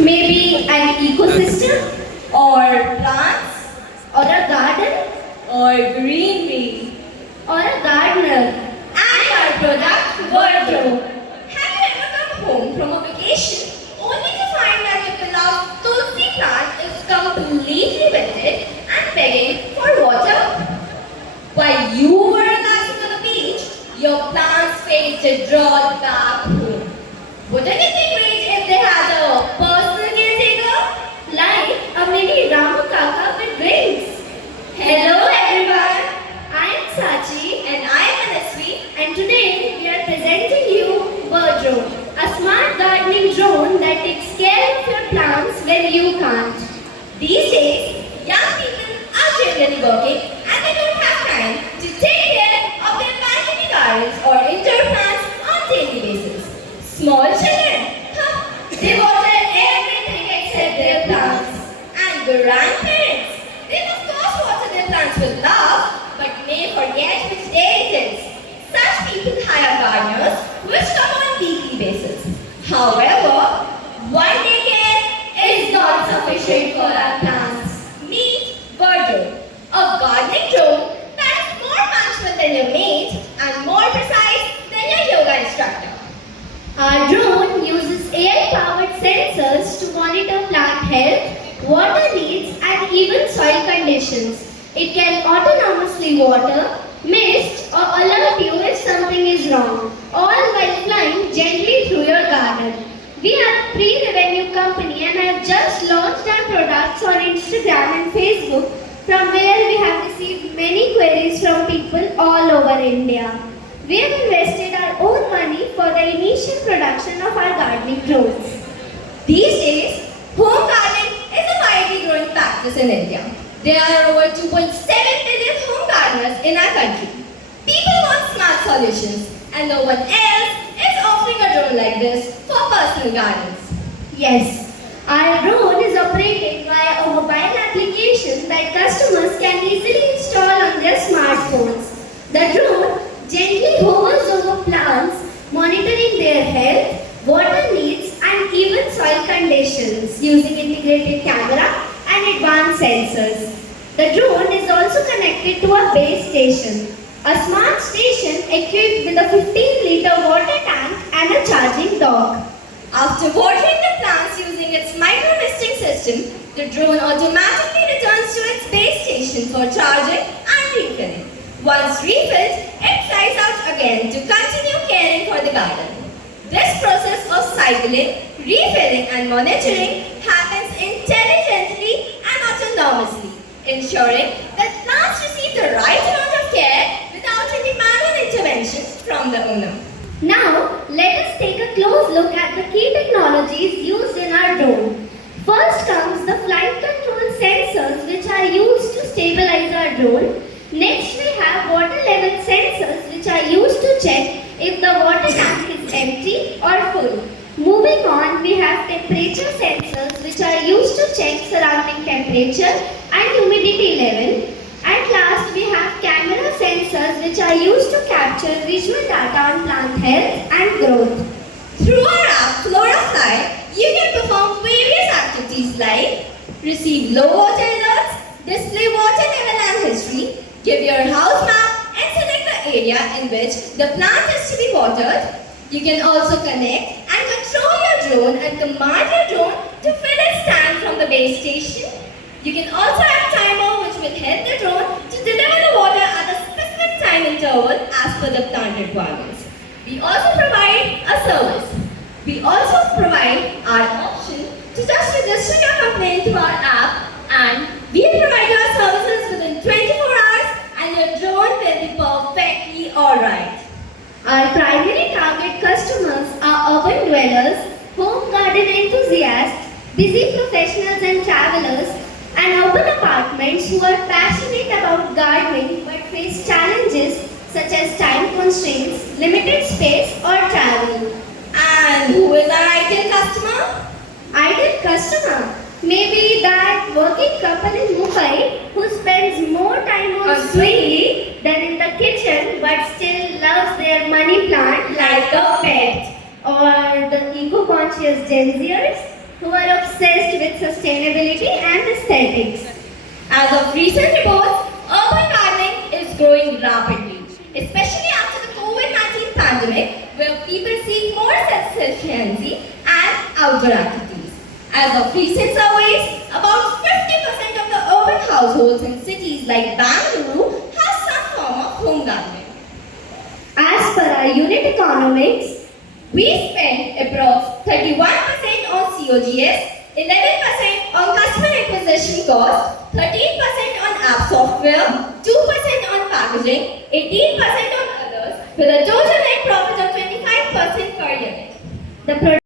Maybe an ecosystem, or plants, or a garden, or greenery, or a gardener. and our product wardrobe. Have you ever come home from a vacation only to find that your beloved tulsi plant is completely wetted and begging for water? While you were relaxing on the beach, your plants faced a drought back home. Wouldn't it be great if they had a personal caretaker? Like a mini Ramu Kaka with wings. Hello everyone, I am Sachi and I am Manasvi. and today we are presenting you Bird Drone, a smart gardening drone that takes care of your plants when you can't. These days, young people are generally working and they don't have time to take care of their balcony gardens or indoor plants on daily basis. Small children, they water everything except their plants. And grandparents, they of course water their plants with love, but may forget which day it is. Such people hire gardeners which come on weekly basis. However, one day care is not sufficient for our plants. Meet Birdo, a gardening drone that is more punctual than your mate and more precise than your yoga instructor. Our drone uses AI-powered sensors to monitor plant health, water needs, and even soil conditions. It can autonomously water, mist, or alert you if something is wrong, all while flying gently through your garden. We are a pre-revenue company and have just launched our products on Instagram and Facebook, from where we have received many queries from people all over India. We have invested our own money for the initial production of our gardening drones. These days, home gardening is a widely growing practice in India. There are over 2.7 billion home gardeners in our country. People want smart solutions, and no one else is offering a drone like this for personal gardens. Yes, our drone is operated via a mobile application that customers can easily install on their smartphones. The drone gently hovers over plants, monitoring their health, water needs, and even soil conditions using integrated camera and advanced sensors. The drone is also connected to a base station, a smart station equipped with a 15-liter water tank and a charging dock. After watering the plants using its micro-misting system, the drone automatically returns to its base station for charging and refilling. Once refilled, it flies out again to continue caring for the garden. This process of cycling, refilling and monitoring happens intelligently and autonomously, ensuring that plants receive the right amount of care without any manual intervention from the owner. Now, let us take a close look at the key technologies used in our drone. First comes the flight control sensors which are used to stabilize our drone. Next we have water level sensors which are used to check if the water tank is empty or full. Moving on, we have temperature sensors which are used to check surrounding temperature and humidity level. At last, we have camera sensors which are used to capture visual data on plant health and growth. Through our app FloraFly, you can perform various activities like receive low water alerts, display water level and history, give your house map and select the area in which the plant is to be watered. You can also connect and control your drone and command your drone to fill its tank from the base station. You can also add timer which will help the drone to deliver the water at a specific time interval as per the plant requirements. We also provide a service. We also provide our option to just register your complaint to our app, and we'll provide your services within 24 hours and your drone will be perfectly alright. Our primary target customers are urban dwellers, home garden enthusiasts, busy professionals and travelers, and urban apartments who are passionate about gardening but face challenges such as time constraints, limited space, or travel. And who is our ideal customer? Ideal customer may be that working couple in Mumbai who spends more time on Swiggy than in the kitchen but still loves their money plant like a pet. Or the eco-conscious Gen Zers who are obsessed with sustainability and aesthetics. As of recent reports, urban gardening is growing rapidly, especially after the COVID-19 pandemic, where people seek more self-sufficiency and outdoor activities. As of recent surveys, about 50% of the urban households in cities like Bangalore have some form of home gardening. As per our unit economics, We spend approx 31% on COGS, 11% on customer acquisition cost, 13% on app software, 2% on packaging, 18% on others, with a total net profit of 25% per unit. the